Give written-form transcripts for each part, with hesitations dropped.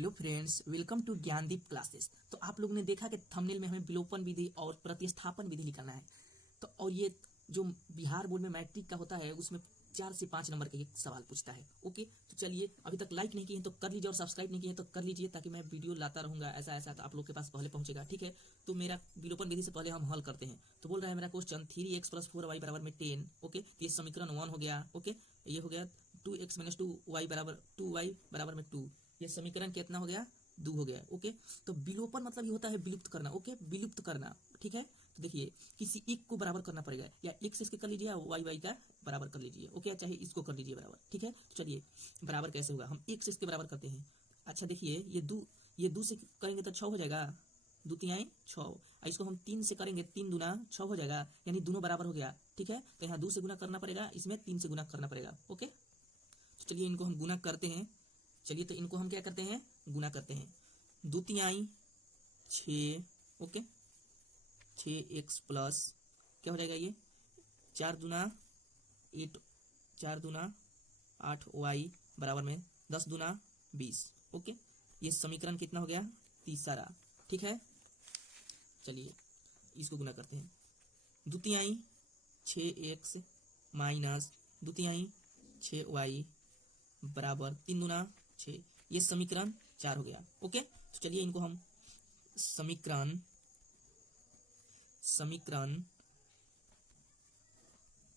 Hello friends, welcome to Gyandeep classes. तो आप लोगों ने देखा कि थंबनेल में हमें विलोपन विधि और प्रतिस्थापन विधि निकालना है। तो और ये जो बिहार बोर्ड में मैट्रिक का होता है उसमें 4 से 5 नंबर के एक सवाल पूछता है। ओके, तो चलिए, अभी तक लाइक नहीं किए हैं तो कर लीजिए और सब्सक्राइब नहीं किए हैं तो कर लीजिए, ताकि मैं वीडियो लाता रहूंगा ऐसा ऐसा तो आप लोग के पास पहले पहुंचेगा। ठीक है, तो मेरा विलोपन विधि से पहले हम हल करते हैं। तो बोल रहा है मेरा क्वेश्चन 3x + 4y = 10। ओके, तो ये समीकरण 1 हो गया। ओके, ये हो गया 2x - 2y = 2y = 2। ये समीकरण कितना हो गया? 2 हो गया। ओके, तो विलोपन मतलब ये होता है विलुप्त करना। ओके, विलुप्त करना। ठीक है, तो देखिए किसी एक को बराबर करना पड़ेगा, या एक से इसके कर लीजिए या वाई का बराबर कर लीजिए। ओके, चाहे इसको कर लीजिए बराबर। ठीक है, तो चलिए बराबर कैसे होगा, हम एक से इसके बराबर करते हैं। अच्छा देखिए, ये दो से करेंगे तो 6 हो जाएगा, 2 तिहाई 6। इसको हम 3 से करेंगे, 3 दूना 6 हो जाएगा, यानी दोनों बराबर हो गया। ठीक है, तो यहाँ 2 से गुना करना पड़ेगा, इसमें 3 से गुना करना पड़ेगा। ओके, तो चलिए इनको हम गुना करते हैं। चलिए, तो इनको हम क्या करते हैं, गुना करते हैं। 2 तिहाई 6। ओके, 6x प्लस क्या हो जाएगा, ये 4 दूना 8, 4 दूना 8y बराबर में 10 दूना 20। ओके, ये समीकरण कितना हो गया, तीसरा। ठीक है, चलिए इसको गुना करते हैं। 2 तिहाई 6x माइनस 2 तिहाई 6y बराबर 3 दूना 6। ये समीकरण 4 हो गया। ओके, तो चलिए इनको हम समीकरण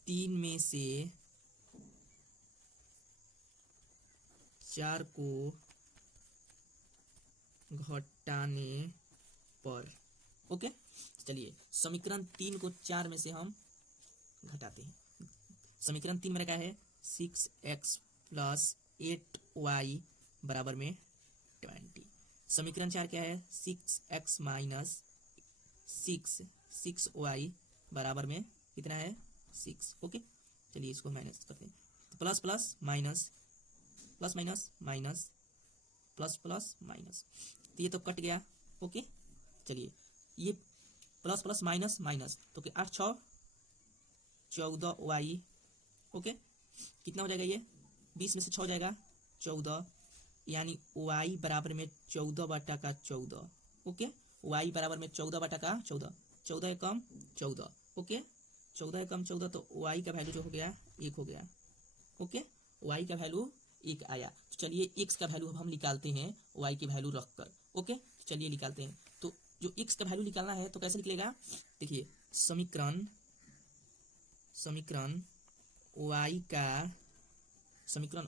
3 में से 4 को घटाने पर, ओके, चलिए समीकरण 3 को 4 में से हम घटाते हैं। समीकरण 3 मेरा क्या है, 6x + 8y बराबर में 20। समीकरण 4 क्या है, 6x माइनस 6y बराबर में कितना है, 6। ओके, चलिए इसको माइनस करते हैं। तो plus plus minus, plus minus minus, plus plus minus, तो ये तो कट गया। ओके, चलिए ये प्लस प्लस माइनस माइनस, तो 8 6 14y। ओके, कितना हो जाएगा, ये 20 में से 6 जाएगा 14, यानी y बराबर में 14/14। ओके, y बराबर में 14/14, 14 एकम 14। ओके, 14 एकम 14, तो y का वैल्यू जो हो गया 1 हो गया। ओके, y का वैल्यू 1 आया। तो चलिए x का वैल्यू अब हम निकालते हैं y की वैल्यू रखकर। ओके, तो चलिए निकालते हैं। तो जो x का वैल्यू निकालना है तो कैसे निकलेगा, देखिए समीकरण y का समीकरण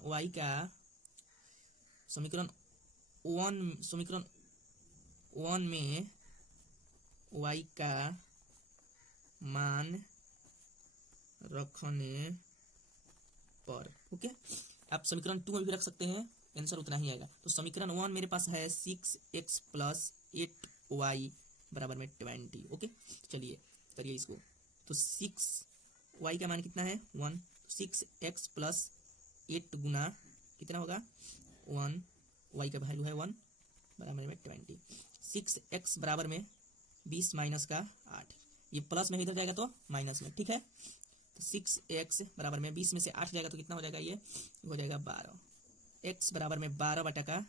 1 में y का मान रखने पर। ओके, आप समीकरण 2 में भी रख सकते हैं, आंसर उतना ही आएगा। तो समीकरण 1 मेरे पास है 6x + 8y बराबर में 20। ओके, चलिए करिए इसको। तो 6y का मान कितना है, 1। 6x + 8 गुना कितना होगा, 1, y का वैल्यू है 1 बराबर में 20। 6x बराबर में 20 माइनस का 8, ये प्लस में इधर जाएगा तो माइनस में। ठीक है, तो 6x बराबर में 20 में से 8 जाएगा तो कितना हो जाएगा, ये हो जाएगा 12। x बराबर में 12/6,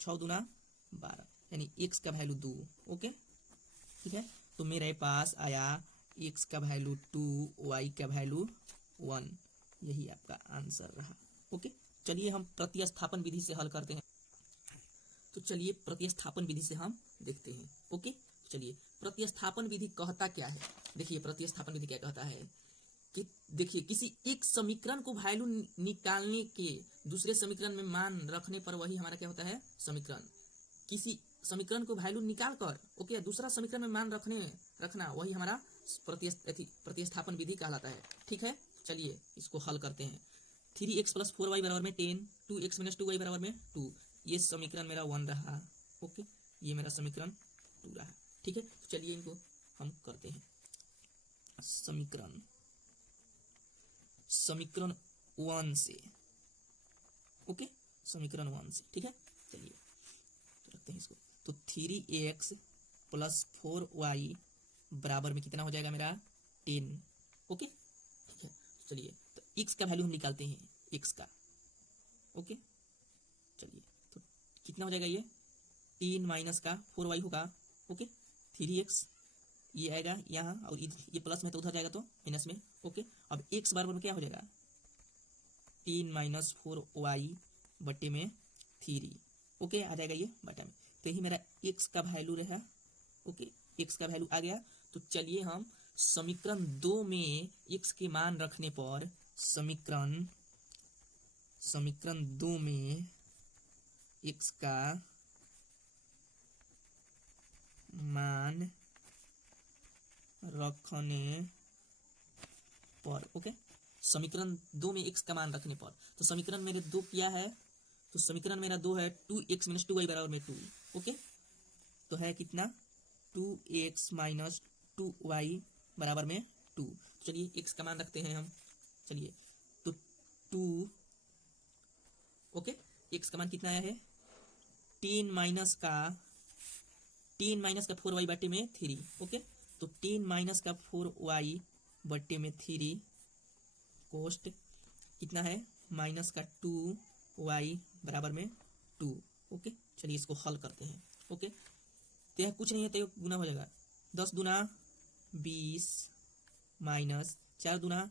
6 दूना 12, यानी x का वैल्यू 2। ओके, ठीक है, तो मेरे पास आया x का वैल्यू 2, y का वैल्यू 1। यही आपका आंसर रहा। ओके, चलिए हम प्रतिस्थापन विधि से हल करते हैं। तो चलिए प्रतिस्थापन विधि से हम देखते हैं। ओके, चलिए प्रतिस्थापन विधि कहता क्या है, देखिए प्रतिस्थापन विधि क्या कहता है कि देखिए किसी एक समीकरण को वैल्यू निकालने के दूसरे समीकरण में मान रखने पर वही हमारा क्या होता है, समीकरण। किसी समीकरण को वैल्यू निकाल कर ओके दूसरा समीकरण में मान रखना वही हमारा प्रतिस्थापन विधि कहलाता है। ठीक है, चलिए इसको हल करते हैं। 3x + 4y बराबर में 10, 2x - 2y बराबर में 2। ये समीकरण मेरा 1 रहा। ओके, ये मेरा समीकरण 2 रहा। ठीक है, तो चलिए इनको हम करते हैं। समीकरण 1 से, ओके, समीकरण 1 से। ठीक है, चलिए तो रखते हैं इसको। तो 3x + 4y बराबर में कितना हो जाएगा मेरा, 10। ओके, ठीक है, चलिए तो x का वैल्यू हम निकालते हैं, x का। ओके, चलिए तो कितना हो जाएगा ये 3 माइनस का 4y होगा, ओके 3x ये आएगा यहाँ, और ये प्लस में तो उधर जाएगा तो माइनस में, ओके। अब x बराबर में क्या हो जाएगा 3 माइनस 4y बटे में 3, ओके आ जाएगा ये बटे में। तो यही मेरा x का वैल्यू रहा, ओके x का वैल्यू आ गया। तो चलिए हम समीकरण 2 में x के मान रखने पर समीकरण 2 में x का मान रखने पर, ओके समीकरण 2 में x का मान रखने पर, तो समीकरण मेरे 2 क्या है, तो समीकरण मेरा 2 है 2x माइनस 2y बराबर में 2, ओके तो है कितना 2x माइनस 2y बराबर में 2। चलिए x का मान रखते हैं हम, चलिए तो 2, ओके x का मान कितना आया है 10 माइनस का 4y बटे में 3, ओके तो 10 माइनस का 4y बटे में 3 कोस्ट कितना है माइनस का 2y बराबर में 2, ओके चलिए इसको हल करते हैं, ओके तो यह कुछ नहीं है तो गुना हो जाएगा 10 दूना 20 माइनस 4 दूना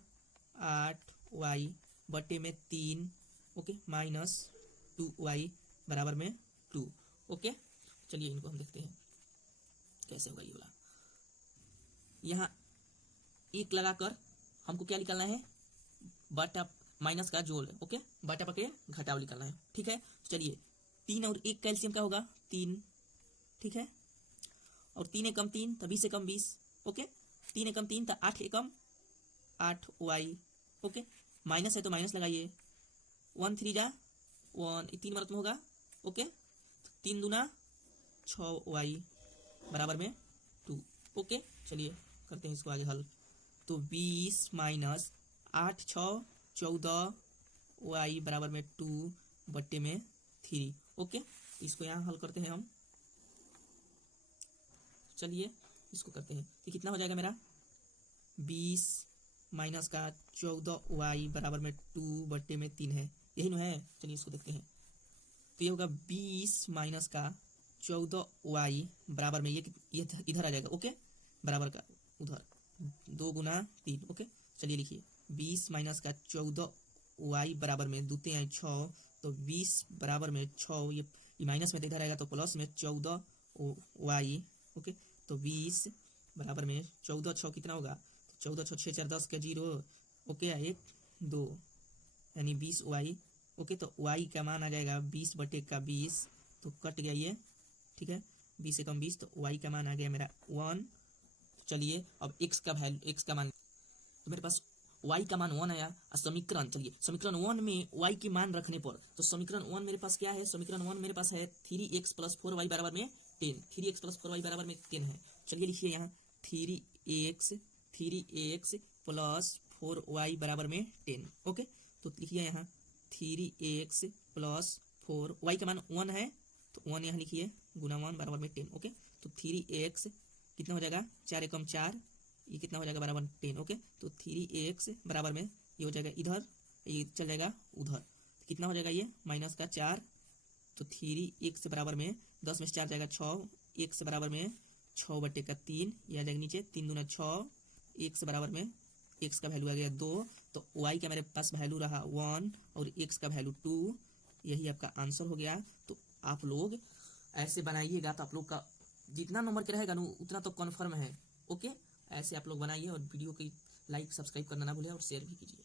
8y बटे में 3, ओके माइनस 2y बराबर में 2, ओके चलिए इनको हम देखते हैं कैसे होगा ये वाला। यहाँ एक लगाकर हमको क्या निकालना है बटा माइनस का जोड़, ओके बटा पके घटाव निकालना है, ठीक है। चलिए 3 और 1 कैल्शियम का होगा 3, ठीक है और 3 एकम 3 तो 20 एकम 20, ओके 3 एकम 3 तो 8 एकम 8y, ओके माइनस है तो माइनस लगाइए 1 3 जा 1 3 बार में होगा, ओके 3 दूना 6y बराबर में 2, ओके चलिए करते हैं इसको आगे हल। तो 20 माइनस 8 6 14y बराबर में 2 बट्टे में 3, ओके इसको यहाँ हल करते हैं हम, चलिए इसको करते हैं तो कितना हो जाएगा मेरा 20 माइनस का 14y बराबर में 2 बट्टे में 3 है, यही ना है। चलिए इसको देखते हैं तो ये होगा 20 माइनस का 14y बराबर में ये इधर आ जाएगा, ओके बराबर का उधर 2 गुना 3, ओके चलिए लिखिए 20 माइनस का 14y बराबर में 2 3 6, तो 20 बराबर में 6 ये माइनस में इधर आएगा तो प्लस में 14y, ओके तो 20 बराबर में 14 6 कितना होगा 14 6 6 4 10 के 0, ओके 1 2 यानी 20y, ओके तो y का मान आ जाएगा 20 बटे का 20 तो कट गया ये, ठीक है 20 एकम 20 तो y का मान आ गया मेरा 1। चलिए अब x का मान तो मेरे पास y का मान 1 आया। समीकरण चलिए समीकरण 1 में y के मान रखने पर, तो समीकरण 1 मेरे पास क्या है, समीकरण 1 मेरे पास है 3x प्लस 4y बराबर में 10, 3x प्लस 4y बराबर में 10 है। चलिए लिखिए यहाँ 3x प्लस 4y बराबर में 10, ओके तो लिखिए यहाँ 3x प्लस 4y का मान 1 है तो 1 यहाँ लिखिए गुना 1 बराबर में 10, ओके तो 3x कितना हो जाएगा 4 एकम 4 ये कितना हो जाएगा बराबर 10, ओके तो 3x बराबर में ये हो जाएगा इधर ये चल जाएगा उधर तो कितना हो जाएगा ये माइनस का 4, तो 3x बराबर में 10 में 4 जाएगा 6, x बराबर में 6 बटे का 3 ये आ जाएगा नीचे 3 दूना 6, x बराबर में x का वैल्यू आ गया 2, तो y का मेरे पास वैल्यू रहा 1 और x का वैल्यू 2, यही आपका आंसर हो गया। तो आप लोग ऐसे बनाइएगा तो आप लोग का जितना नंबर के रहेगा ना उतना तो कन्फर्म है, ओके ऐसे आप लोग बनाइए और वीडियो की लाइक सब्सक्राइब करना ना भूलिए और शेयर भी कीजिए।